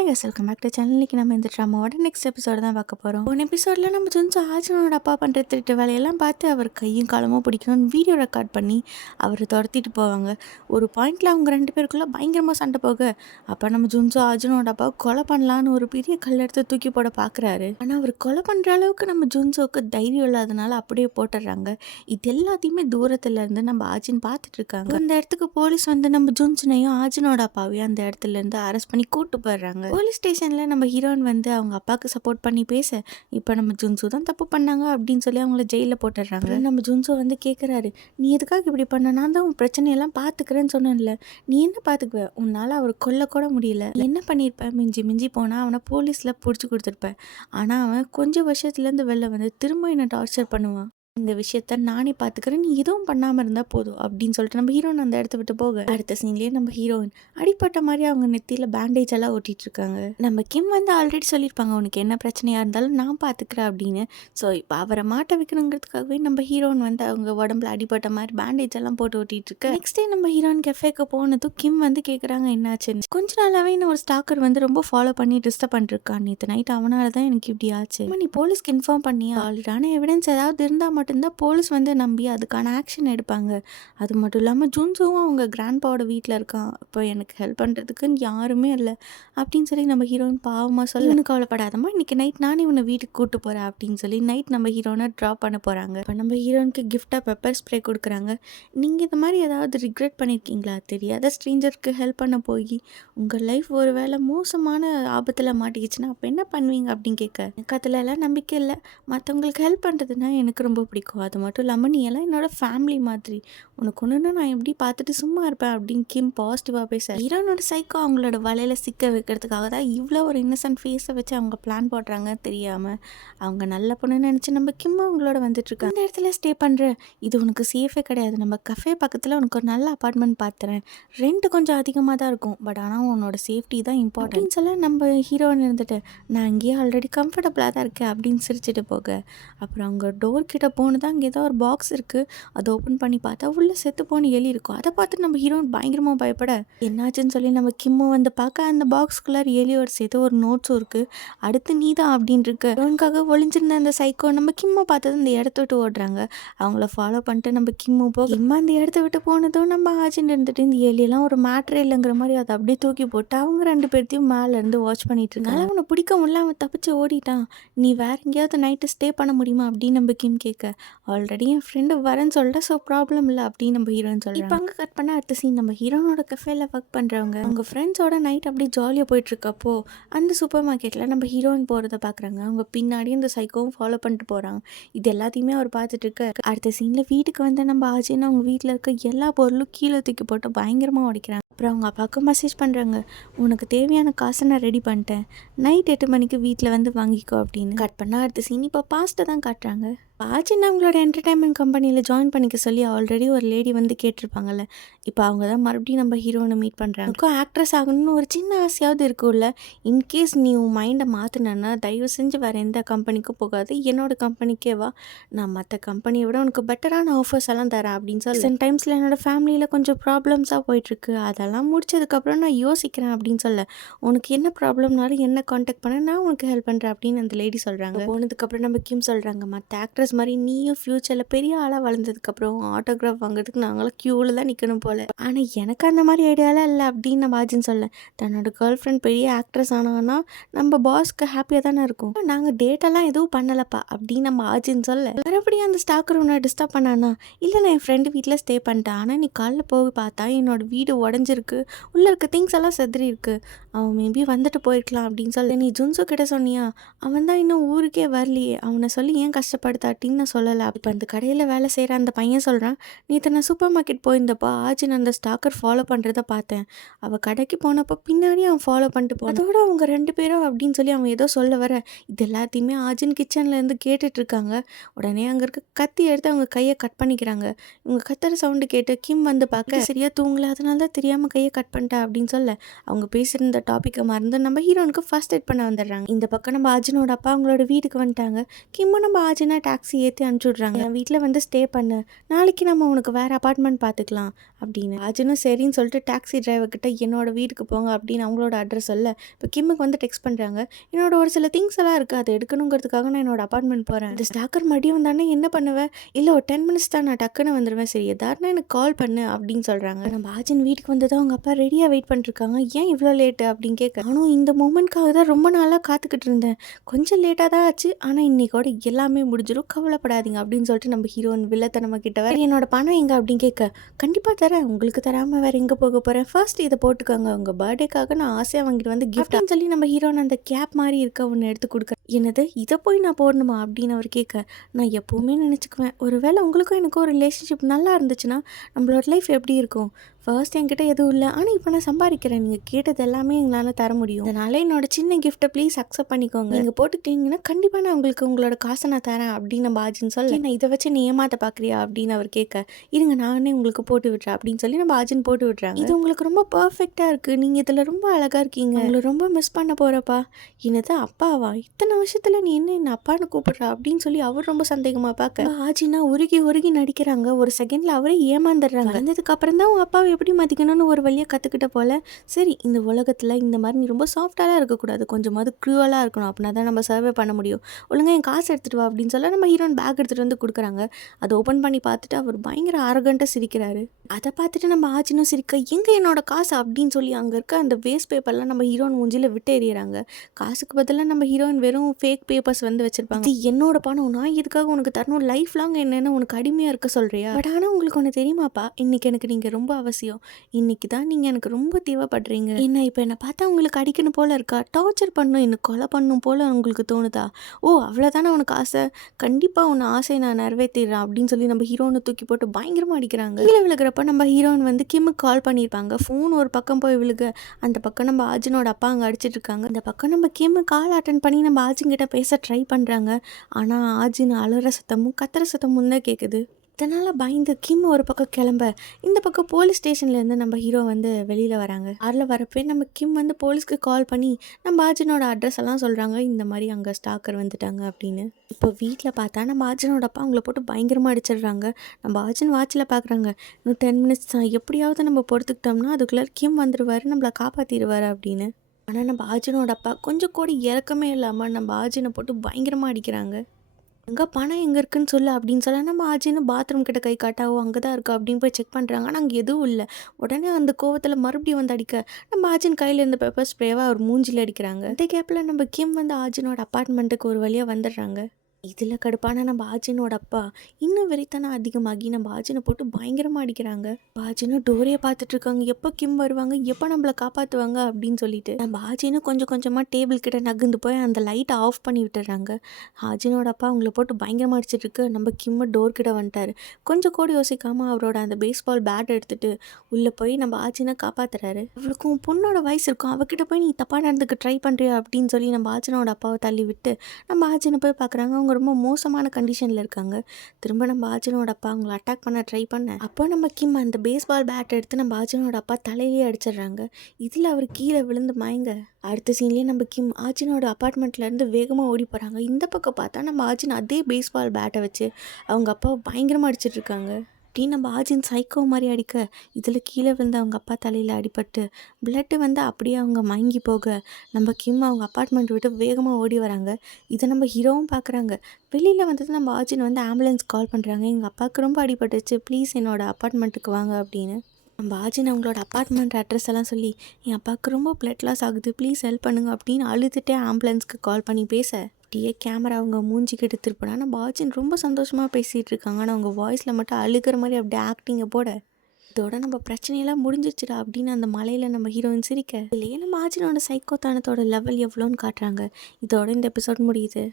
Hi guys, welcome back to channel. இன்றைக்கி நம்ம இந்த ட்ராமாவோட நெக்ஸ்ட் எபிசோடு தான் பார்க்க போகிறோம். போன எபிசோடில் நம்ம ஜுன்சோ ஆஜனோட அப்பா பண்ணுற திருட்டு வேலையெல்லாம் பார்த்து அவர் கையும் காலமும் பிடிக்கணும்னு வீடியோ ரெக்கார்ட் பண்ணி அவர் துரத்திட்டு போவாங்க. ஒரு பாயிண்டில் அவங்க ரெண்டு பேருக்குள்ளே பயங்கரமாக சண்டை போக அப்போ நம்ம ஜுன்சோ ஆஜனோட அப்பா கொலை பண்ணலான்னு ஒரு பெரிய கல் எடுத்து தூக்கி போட பார்க்குறாரு. ஆனால் அவர் கொலை பண்ணுற அளவுக்கு நம்ம ஜுன்சோவுக்கு தைரியம் இல்லாதனால அப்படியே போட்டுடுறாங்க. இது எல்லாத்தையுமே தூரத்தில் இருந்து நம்ம ஆஜின் பார்த்துட்டு இருக்காங்க. அந்த இடத்துக்கு போலீஸ் வந்து நம்ம ஜுன்சனையும் ஆஜனோட அப்பாவையும் அந்த இடத்துல இருந்து அரெஸ்ட் பண்ணி கூட்டு போயிடுறாங்க. போலீஸ் ஸ்டேஷன்ல நம்ம ஹீரோயின் வந்து அவங்க அப்பாவுக்கு சப்போர்ட் பண்ணி பேச இப்போ நம்ம ஜுன்சோ தான் தப்பு பண்ணாங்க அப்படின்னு சொல்லி அவங்கள ஜெயிலில் போட்டுடுறாங்க. நம்ம ஜுன்சோ வந்து கேட்குறாரு, நீ எதுக்காக இப்படி பண்ண? நான் தான் உன் பிரச்சனையெல்லாம் பார்த்துக்கிறேன்னு சொன்னேன்ல, நீ என்ன பார்த்துக்குவ? உன்னால் அவர் கொல்ல கூட முடியல, என்ன பண்ணியிருப்ப? மிஞ்சி மிஞ்சி போனால் அவனை போலீஸில் பிடிச்சி கொடுத்துருப்பேன். ஆனால் அவன் கொஞ்சம் வருஷத்துலேருந்து வெளில வந்து திரும்ப என்னை டார்ச்சர் பண்ணுவான். இந்த விஷயத்த நானே பார்த்துக்கிறேன், நீ எதுவும் பண்ணாமல் இருந்தால் போதும் அப்படின்னு சொல்லிட்டு நம்ம ஹீரோயின் அந்த இடத்த விட்டு போக அடுத்த சீன்லேயே நம்ம ஹீரோயின் அடிப்பட்ட மாதிரி அவங்க நெத்தியில் பேண்டேஜ் எல்லாம் ஓட்டிகிட்டு இருக்காங்க. நம்ம கிம் வந்து ஆல்ரெடி சொல்லியிருப்பாங்க, உனக்கு என்ன பிரச்சனையாக இருந்தாலும் நான் பார்த்துக்கிறேன் அப்படின்னு. ஸோ இப்போ அவரை மாட்ட வைக்கணுங்கிறதுக்காகவே நம்ம ஹீரோயின் வந்து அவங்க உடம்புல அடிப்பட்ட மாதிரி பேண்டேஜ் எல்லாம் போட்டு ஓட்டிகிட்டு இருக்கு. நெக்ஸ்ட் டே நம்ம ஹீரோயின் கெஃபேக்கு போனதும் கிம் வந்து கேட்குறாங்க என்னாச்சுன்னு. கொஞ்ச நாளாகவே நான் ஒரு ஸ்டாக்கர் வந்து ரொம்ப ஃபாலோ பண்ணி டிஸ்டர்ப் பண்ணிருக்கான். நேற்று நைட் அவனால தான் எனக்கு இப்படி ஆச்சு. நீ போலீஸ்க்கு இன்ஃபார்ம் பண்ணி ஆல்ரெடான எவிடன்ஸ் ஏதாவது இருந்தால் மட்டும்தான் போலீஸ் வந்து நம்பி அதுக்கான ஆக்ஷன் எடுப்பாங்க. அது மட்டும் இல்லாமல் ஜுன்சோவும் அவங்க கிராண்ட்பாவோட வீட்டில் இருக்கான். இப்போ எனக்கு ஹெல்ப் பண்ணுறதுக்குன்னு யாருமே இல்லை அப்படின்னு சொல்லி நம்ம ஹீரோயின் பாவமாக சொல்லி, இவனுக்கு கவலைப்படாதம்மா, இன்றைக்கி நைட் நானே இவனை வீட்டுக்கு கூப்பிட்டு போகிறேன் அப்படின்னு சொல்லி நைட் நம்ம ஹீரோனை ட்ராப் பண்ண போகிறாங்க. இப்போ நம்ம ஹீரோனுக்கு கிஃப்டாக பெப்பர் ஸ்ப்ரே கொடுக்குறாங்க. நீங்கள் இந்த மாதிரி ஏதாவது ரிக்ரெட் பண்ணியிருக்கீங்களா? தெரியாத ஸ்ட்ரேஞ்சருக்கு ஹெல்ப் பண்ண போய் உங்கள் லைஃப் ஒரு வேளை மோசமான ஆபத்தில் மாட்டிக்கிச்சுன்னா அப்போ என்ன பண்ணுவீங்க அப்படின்னு கேட்க, எனக்கு அதில் எல்லாம் நம்பிக்கை இல்லை. மற்றவங்களுக்கு ஹெல்ப் பண்ணுறதுனா எனக்கு ரொம்ப பிடிக்கும். அது மட்டும் இல்லாமல் நீ எல்லாம் என்னோட ஃபேமிலி மாதிரி, உனக்கு ஒன்றுன்னா நான் எப்படி பார்த்துட்டு சும்மா இருப்பேன் அப்படின்னு கிம் பாசிட்டிவாக பேச, ஹீரோனோட சைக்கோ அவங்களோட வலையில் சிக்க வைக்கிறதுக்காக தான் இவ்வளோ ஒரு இன்னசென்ட் ஃபேஸை வச்சு அவங்க பிளான் போடுறாங்க. தெரியாமல் அவங்க நல்ல பொண்ணுன்னு நினச்சி நம்ம கிம் அவங்களோட வந்துட்டுருக்காங்க. இந்த இடத்துல ஸ்டே பண்ணுற, இது உனக்கு சேஃபே கிடையாது. நம்ம கஃபே பக்கத்தில் உனக்கு ஒரு நல்ல அப்பார்ட்மெண்ட் பார்த்துறேன், ரெண்ட் கொஞ்சம் அதிகமாக தான் இருக்கும், பட் ஆனால் உன்னோட சேஃப்டி தான் இம்பார்ட்டன்ட் சொல்ல நம்ம ஹீரோன்னு இருந்துட்டு, நான் இங்கேயே ஆல்ரெடி கம்ஃபர்டபுளாக தான் இருக்கேன் அப்படின்னு சிரிச்சுட்டு போக, அப்புறம் அவங்க டோர் கிட்ட போனதான் அங்கே ஏதோ ஒரு பாக்ஸ் இருக்குது. அதை ஓப்பன் பண்ணி பார்த்தா உள்ளே செத்து போன எலி இருக்கும். அதை பார்த்து நம்ம ஹீரோயின் பயங்கரமாக பயப்பட என்னாச்சுன்னு சொல்லி நம்ம கிம்மும் வந்து பார்க்க அந்த பாக்ஸ்குள்ளார எலியோட சேர்த்து ஒரு நோட்ஸும் இருக்குது. அடுத்து நீ தான் அப்படின்னு இருக்கு. ஹீரோனுக்காக ஒளிஞ்சிருந்த அந்த சைக்கோ நம்ம கிம்மை பார்த்தது அந்த இடத்த விட்டு ஓடுறாங்க. அவங்கள ஃபாலோ பண்ணிட்டு நம்ம கிம்மு கிம்மா அந்த இடத்த விட்டு போனதும் நம்ம ஆஜென்ட் இருந்துட்டு இந்த எலியெல்லாம் ஒரு மேட்ரே இல்லைங்கிற மாதிரி அதை அப்படியே தூக்கி போட்டு அவங்க ரெண்டு பேர்த்தையும் மேலேருந்து வாட்ச் பண்ணிட்டு இருக்காங்க. அவனை பிடிக்க முடியல, அவன் தப்பிச்சு ஓடிட்டான். நீ வேற எங்கேயாவது நைட்டு ஸ்டே பண்ண முடியுமா அப்படின்னு நம்ம கிம் கேட்க, ஆல்ரெடி என் ஃப்ரெண்டு வரேன்னு சொல்லிட்டு ஸோ ப்ராப்ளம் இல்லை அப்படின்னு நம்ம ஹீரோன்னு சொல்கிறோம். இப்போ அங்கே கட் பண்ண அடுத்த சீன் நம்ம ஹீரோனோட கஃபேல ஒர்க் பண்ணுறவங்க அவங்க ஃப்ரெண்ட்ஸோட நைட் அப்படி ஜாலியாக போயிட்டுருக்கப்போ அந்த சூப்பர் மார்க்கெட்டில் நம்ம ஹீரோயின் போகிறத பார்க்குறாங்க. அவங்க பின்னாடி இந்த சைக்கோவும் ஃபாலோ பண்ணிட்டு போகிறாங்க. இது எல்லாத்தையுமே அவர் பார்த்துட்டு இருக்க அடுத்த சீனில் வீட்டுக்கு வந்து நம்ம ஆஜின்னு அவங்க வீட்டில் இருக்க எல்லா பொருளும் கீழே தூக்கி போட்டு பயங்கரமாக உடைக்கிறாங்க. அப்புறம் அவங்க அப்பாவுக்கு மெசேஜ் பண்ணுறாங்க, உனக்கு தேவையான காசை நான் ரெடி பண்ணிட்டேன், நைட் 8 மணிக்கு வீட்டில் வந்து வாங்கிக்கோ அப்படின்னு. கட் பண்ணால் அடுத்த சீன் இப்போ பாஸ்ட்டை தான் காட்டுறாங்க. ஆச்சின்னு அவங்களோட என்டர்டைன்மெண்ட் கம்பெனியில் ஜாயின் பண்ணிக்க சொல்லி ஆல்ரெடி ஒரு லேடி வந்து கேட்டிருப்பாங்கல்ல, இப்போ அவங்க தான் மறுபடியும் நம்ம ஹீரோனை மீட் பண்ணுறாங்க. ஆக்ட்ரஸ் ஆகணும்னு ஒரு சின்ன ஆசையாவது இருக்கும்ல. இன்கேஸ் நீ உன் மைண்டை மாற்றினா தயவு செஞ்சு வேறு எந்த கம்பெனிக்கும் போகாது, என்னோட கம்பெனிக்கே வா, நான் மற்ற கம்பெனியை விட உனக்கு பெட்டரான ஆஃபர்ஸ் எல்லாம் தரேன் அப்படின்னு சொல்லி. சம்டைம்ஸில் என்னோடய ஃபேமிலியில் கொஞ்சம் ப்ராப்ளம்ஸாக போயிட்டுருக்கு, அதெல்லாம் முடிச்சதுக்கப்புறம் நான் யோசிக்கிறேன் அப்படின்னு சொல்ல, உனக்கு என்ன ப்ராப்ளம்னாலும் என்ன காண்டாக்ட் பண்ண, நான் உனக்கு ஹெல்ப் பண்ணுறேன் அப்படின்னு அந்த லேடி சொல்கிறாங்க. போனதுக்கப்புறம் நம்ம கிம் சொல்கிறாங்க, மற்ற ஆக்ட்ரஸ் மாதிரி நீயும் ஃப்யூச்சரில் பெரிய ஆளாக வளர்ந்ததுக்கப்புறம் ஆட்டோகிராஃப் வாங்குறதுக்கு நாங்களாம் க்யூவில் தான் நிற்கணும் போல், ஆனால் எனக்கு அந்த மாதிரி ஐடியாலாம் இல்லை அப்படின்னு நம்ம ஆஜின்னு சொல்ல, தன்னோட கேர்ள் ஃப்ரெண்ட் பெரிய ஆக்ட்ரஸ் ஆனாங்கன்னா நம்ம பாஸ்க்கு ஹாப்பியாக தானே இருக்கும், நாங்கள் டேட்டெல்லாம் எதுவும் பண்ணலப்பா அப்படின்னு நம்ம ஆஜின்னு சொல்ல, மறுபடியும் அந்த ஸ்டாக்கர் உன்னை டிஸ்டர்ப் பண்ணானா, இல்லை நான் என் ஃப்ரெண்டு வீட்டில் ஸ்டே பண்ணிட்டேன், ஆனால் நீ காலைல போய் பார்த்தா என்னோட வீடு உடஞ்சிருக்கு, உள்ளே இருக்க திங்ஸ் எல்லாம் செதறி இருக்கு, அவன் மேபி வந்துட்டு போயிருக்கலாம் அப்படின்னு சொல்லி, நீ ஜுன்சோ கிட்ட சொன்னியா, அவன் தான் இன்னும் ஊருக்கே வரலையே, அவனை சொல்லி ஏன் கஷ்டப்படுத்தாட்டின்னு நான் சொல்லலை. இப்போ அந்த கடையில் வேலை செய்கிற அந்த பையன் சொல்கிறான், நேற்று நான் சூப்பர் மார்க்கெட் போயிருந்தப்போ ஆஜின் அந்த ஸ்டாக்கர் ஃபாலோ பண்ணுறத பார்த்தேன், அவள் கடைக்கு போனப்போ பின்னாடி அவன் ஃபாலோ பண்ணிட்டு போனான், அதோட அவங்க ரெண்டு பேரும் அப்படின்னு சொல்லி அவன் ஏதோ சொல்ல வர இது எல்லாத்தையுமே ஆஜின் கிச்சன்லேருந்து கேட்டுட்ருக்காங்க. உடனே அங்கே இருக்க கத்தி எடுத்து அவங்க கையை கட் பண்ணிக்கிறாங்க. இவங்க கத்துற சவுண்டு கேட்டு கிம் வந்து பார்க்க சரியாக தூங்கல, அதனால தான் தெரியாமல் கையை கட் பண்ணிட்டேன் அப்படின்னு சொல்ல, அவங்க பேசுகிற டாப்பிக்கை மறந்து நம்ம ஹீரோனுக்கு ஃபர்ஸ்ட் எய்ட் பண்ண வந்துடுறாங்க. இந்த பக்கம் நம்ம ஆஜினோட அப்பா அவங்களோட வீட்டுக்கு வந்துட்டாங்க. கிம்மும் நம்ம ஆஜினா டாக்ஸி ஏற்றி அனுப்பிச்சி விட்றாங்க, என் வீட்டில் வந்து ஸ்டே பண்ணு, நாளைக்கு நம்ம உனக்கு வேறு அப்பார்ட்மெண்ட் பார்த்துக்கலாம் அப்படின்னு. அர்ஜுனும் சரின்னு சொல்லிட்டு டாக்ஸி டிரைவர் கிட்ட என்னோட வீட்டுக்கு போங்க அப்படின்னு அவங்களோட அட்ரஸ் சொல்ல, இப்போ கிம்முக்கு வந்து டெக்ஸ்ட் பண்ணுறாங்க. என்னோட ஒரு சில திங்ஸ் எல்லாம் இருக்குது, அதை எடுக்கணுங்கிறதுக்காக நான் என்னோட அப்பார்ட்மெண்ட் போகிறேன். இந்த ஸ்டாக்கர் மறுபடியும் வந்தானே என்ன பண்ணுவேன்? இல்லை ஒரு 10 மினிட்ஸ் தான், நான் டக்குன்னு வந்துடுவேன். சரி எதாருன்னா எனக்கு கால் பண்ணு அப்படின்னு சொல்கிறாங்க. நம்ம அர்ஜுன் வீட்டுக்கு வந்ததும் அவங்க அப்பா ரெடியாக வெயிட் பண்ணிருக்காங்க. ஏன் இவ்வளோ லேட்டு அப்படின்னு கேட்க, நானும் இந்த மூமெண்ட்காக தான் ரொம்ப நாளாக காத்துக்கிட்டு இருந்தேன். கொஞ்சம் லேட்டாக தான் ஆச்சு, ஆனால் இன்னைக்கோட எல்லாமே முடிஞ்சிடும், கவலைப்படாதீங்க அப்படின்னு சொல்லிட்டு நம்ம ஹீரோயின் வில்லத்தனமாக கிட்ட வேறு என்னோட பணம் எங்கே அப்படின்னு கேட்க, கண்டிப்பாக தரேன், உங்களுக்கு தராமல் வேறு எங்கே போக போகிறேன், ஃபர்ஸ்ட் இதை போட்டுக்கோங்க, உங்கள் பர்த்டேக்காக நான் ஆசையாக வாங்கிட்டு வந்து கிஃப்ட்னு சொல்லி நம்ம ஹீரோயின் அந்த கேப் மாதிரி இருக்க ஒன்று எடுத்து கொடுக்க, என்னது இதை போய் நான் போடணுமா அப்படின்னு அவர் கேட்க, நான் எப்போவுமே நினச்சிக்குவேன் ஒருவேளை உங்களுக்கும் எனக்கும் ஒரு ரிலேஷன்ஷிப் நல்லா இருந்துச்சுன்னா நம்மளோட லைஃப் எப்படி இருக்கும். ஃபர்ஸ்ட் என்கிட்ட எதுவும் இல்லை, ஆனால் இப்போ நான் சம்பாதிக்கிறேன், நீங்கள் கேட்டது எல்லாமே எங்களால் தர முடியும், அதனால் என்னோட சின்ன கிஃப்ட்டை ப்ளீஸ் அக்செப்ட் பண்ணிக்கோங்க, நீங்கள் போட்டுக்கிட்டீங்கன்னா கண்டிப்பாக நான் உங்களுக்கு உங்களோட காசை நான் தரேன் அப்படின்னு நம்ம ஆஜின்னு சொல்ல, நான் இதை வச்சு நீ ஏமாற்ற பார்க்குறியா அப்படின்னு அவர் கேட்க, இருங்க நானே உங்களுக்கு போட்டு விட்றேன் அப்படின்னு சொல்லி நம்ம ஆஜின் போட்டு விட்றாங்க. இது உங்களுக்கு ரொம்ப பர்ஃபெக்டாக இருக்குது, நீங்கள் இதில் ரொம்ப அழகாக இருக்கீங்க, உங்களை ரொம்ப மிஸ் பண்ண போகிறப்பா. என்னது அப்பாவா, இத்தனை வருஷத்தில் நீ என்ன அப்பான்னு கூப்பிட்றா அப்படின்னு சொல்லி அவர் ரொம்ப சந்தேகமாக பார்க்க, ஆஜினா உருகி உருகி நடிக்கிறாங்க. ஒரு செகண்டில் அவரே ஏமாந்துடுறாங்க. வந்ததுக்கு அப்புறம் தான் அப்பாவை எப்படி மதிக்கணும்னு ஒரு வழியாக கற்றுக்கிட்ட போல், சரி இந்த உலகத்தில் இந்த மாதிரி நீ ரொம்ப சாஃப்டாலாம் இருக்கக்கூடாது, கொஞ்சமாவது க்ரூவலாக இருக்கணும், அப்படின்னா தான் நம்ம சர்வே பண்ண முடியும், ஒழுங்காக என் காசு எடுத்துகிட்டு வா அப்படின்னு சொல்ல நம்ம ஹீரோயின் பேக் எடுத்துகிட்டு வந்து கொடுக்குறாங்க. அதை ஓப்பன் பண்ணி பார்த்துட்டு அவர் பயங்கர ஆரகண்ட்டாக சிரிக்கிறாரு. அதை பார்த்துட்டு நம்ம ஆச்சினும் சிரிக்க, எங்கே என்னோட காசு அப்படின்னு சொல்லி அங்கே இருக்க அந்த வேஸ்ட் பேப்பர்லாம் நம்ம ஹீரோயின் மூஞ்சியில் விட்டு எறிகிறாங்க. காசுக்கு பதிலாக நம்ம ஹீரோயின் வெறும் ஃபேக் பேப்பர்ஸ் வந்து வச்சுருப்பாங்க. இது என்னோட பணம், நான் இதுக்காக உனக்கு தரணும், லைஃப் லாங் என்னென்ன உனக்கு அடிமையாக இருக்க சொல்கிறியா, பட் ஆனால் உங்களுக்கு ஒன்று தெரியுமாப்பா, இன்றைக்கி எனக்கு நீங்கள் ரொம்ப அவசியம், இன்னைக்கு தான் நீங்கள் எனக்கு ரொம்ப தேவைப்படுறீங்க, என்ன இப்போ என்னை பார்த்தா உங்களுக்கு அடிக்கணும் போல் இருக்கா, டார்ச்சர் பண்ணணும், என்ன கொலை பண்ணணும் போல் உங்களுக்கு தோணுதா, ஓ அவ்வளோதானே உனக்கு ஆசை, கண்டிப்பாக உன்னை ஆசையை நான் நிறைவேற்றிடுறேன் அப்படின்னு சொல்லி நம்ம ஹீரோனை தூக்கி போட்டு பயங்கரமாக அடிக்கிறாங்க. கீழே விழுகிறப்ப நம்ம ஹீரோயின் வந்து கிம்முக்கு கால் பண்ணியிருப்பாங்க. ஃபோன் ஒரு பக்கம் போய் விழுக, அந்த பக்கம் நம்ம ஆஜினோட அப்பா அங்கே அடிச்சிட்டு இருக்காங்க. அந்த பக்கம் நம்ம கிம்மு கால் அட்டன் பண்ணி நம்ம ஆஜின்கிட்ட பேச ட்ரை பண்ணுறாங்க. ஆனால் ஆஜின் அலற சத்தமும் கத்துற சத்தமும் தான் கேட்குது. இதனால் பயந்து கிம் ஒரு பக்கம் கிளம்ப, இந்த பக்கம் போலீஸ் ஸ்டேஷன்லேருந்து நம்ம ஹீரோ வந்து வெளியில் வராங்க. அதில் வரப்போ நம்ம கிம் வந்து போலீஸ்க்கு கால் பண்ணி நம்ம ஆஜினோட அட்ரஸ் எல்லாம் சொல்கிறாங்க, இந்த மாதிரி அங்கே ஸ்டாக்கர் வந்துட்டாங்க அப்படின்னு. இப்போ வீட்டில் பார்த்தா நம்ம ஆஜினோட அப்பா அவங்கள போட்டு பயங்கரமாக அடிச்சிடுறாங்க. நம்ம ஆஜின் வாட்சில் பார்க்குறாங்க, இன்னும் 10 மினிட்ஸ் தான், எப்படியாவது நம்ம பொறுத்துக்கிட்டோம்னா அதுக்குள்ளே கிம் வந்துடுவார், நம்மளை காப்பாற்றிடுவார் அப்படின்னு. ஆனால் நம்ம ஆஜினோட அப்பா கொஞ்சம் கூட இறக்கமே இல்லாமல் நம்ம ஆஜினை போட்டு பயங்கரமாக அடிக்கிறாங்க. அங்கே பணம் எங்கே இருக்குன்னு சொல்லு அப்படின்னு சொல்ல நம்ம ஆச்சின்னு பாத்ரூம் கிட்ட கை காட்டாவோ அங்கே தான் இருக்கா அப்படின்னு போய் செக் பண்ணுறாங்க. ஆனால் அங்கே எதுவும் இல்லை. உடனே அந்த கோவத்தில் மறுபடியும் வந்து அடிக்க நம்ம ஆச்சின் கையில் இருந்த பேப்பர் ஸ்ப்ரேவாக அவர் மூஞ்சில் அடிக்கிறாங்க. இந்த கேப்பில் நம்ம கிம் வந்து ஆச்சினோட அப்பார்ட்மெண்ட்டுக்கு ஒரு வழியாக வந்துடுறாங்க. இதில் கடுப்பான நம்ம ஆச்சினோட அப்பா இன்னும் வெறித்தனம் அதிகமாகி நம்ம ஆச்சினை போட்டு பயங்கரமாக அடிக்கிறாங்க. ஆச்சினும் டோரையை பார்த்துட்டு இருக்காங்க, எப்போ கிம் வருவாங்க, எப்போ நம்மளை காப்பாற்றுவாங்க அப்படின்னு சொல்லிட்டு. நம்ம ஆச்சினும் கொஞ்சம் கொஞ்சமாக டேபிள் கிட்ட நகர்ந்து போய் அந்த லைட்டை ஆஃப் பண்ணி விட்டுறாங்க. ஆச்சினோட அப்பா அவங்கள போட்டு பயங்கரமாக அடிச்சிட்டு இருக்கு. நம்ம கிம்ம டோர் கிட்ட வந்துட்டாரு. கொஞ்சம் கூட யோசிக்காமல் அவரோட அந்த பேஸ்பால் பேட் எடுத்துட்டு உள்ளே போய் நம்ம ஆச்சினை காப்பாற்றுறாரு. அவளுக்கும் பொண்ணோட வயசு இருக்கும், அவகிட்ட போய் நீ தப்பாக நடந்துக்க ட்ரை பண்ணுறியா அப்படின்னு சொல்லி நம்ம ஆச்சினோட அப்பாவை தள்ளி விட்டு நம்ம ஆச்சினை போய் பார்க்குறாங்க. அவங்க ரொம்ப மோசமான கண்டிஷனில் இருக்காங்க. திரும்ப நம்ம ஆச்சினோட அப்பா அவங்களை அட்டாக் பண்ண ட்ரை பண்ண அப்போ நம்ம கிம் அந்த பேஸ்பால் பேட் எடுத்து நம்ம ஆச்சினோட அப்பா தலையிலேயே அடிச்சிடுறாங்க. இதில் அவர் கீழே விழுந்து மயங்க. அடுத்த சீன்லேயே நம்ம கிம் ஆச்சினோட அப்பார்ட்மெண்ட்லேருந்து வேகமாக ஓடி போகிறாங்க. இந்த பக்கம் பார்த்தா நம்ம ஆச்சின் அதே பேஸ்பால் பேட்டை வச்சு அவங்க அப்பாவை பயங்கரமாக அடிச்சிட்ருக்காங்க. அப்படின்னு நம்ம ஆஜின் சைக்கோ மாதிரி அடிக்க இதில் கீழே வந்து அவங்க அப்பா தலையில் அடிபட்டு பிளட்டு வந்து அப்படியே அவங்க மயங்கி போக நம்ம கிம் அவங்க அப்பார்ட்மெண்ட் விட்டு வேகமாக ஓடி வராங்க. இதை நம்ம ஹீரோவும் பார்க்குறாங்க. வெளியில் வந்தது நம்ம ஆஜின் வந்து ஆம்புலன்ஸ் கால் பண்ணுறாங்க, எங்கள் அப்பாவுக்கு ரொம்ப அடிபட்டுச்சு, ப்ளீஸ் என்னோட அப்பார்ட்மெண்ட்டுக்கு வாங்க அப்படின்னு. நம்ம ஆஜின் அவங்களோட அப்பார்ட்மெண்ட் அட்ரஸ் எல்லாம் சொல்லி என் அப்பாவுக்கு ரொம்ப பிளட் லாஸ் ஆகுது, ப்ளீஸ் ஹெல்ப் பண்ணுங்க அப்படின்னு அழுதுகிட்டே ஆம்புலன்ஸ்க்கு கால் பண்ணி பேச அப்படியே கேமரா அவங்க மூஞ்சிக்கிட்டு திருப்பினா நம்ம ஆஜின் ரொம்ப சந்தோஷமாக பேசிகிட்டு இருக்காங்க. ஆனால் அவங்க வாய்ஸில் மட்டும் அழுகிற மாதிரி அப்படியே ஆக்டிங்கை போட இதோட நம்ம பிரச்சனையெல்லாம் முடிஞ்சிச்சுடா அப்படின்னு அந்த மலையில் நம்ம ஹீரோயின் சிரிக்க இல்லையே நம்ம ஆஜினோட சைக்கோத்தானத்தோட லெவல் எவ்வளோன்னு காட்டுறாங்க. இதோட இந்த எபிசோட் முடியுது.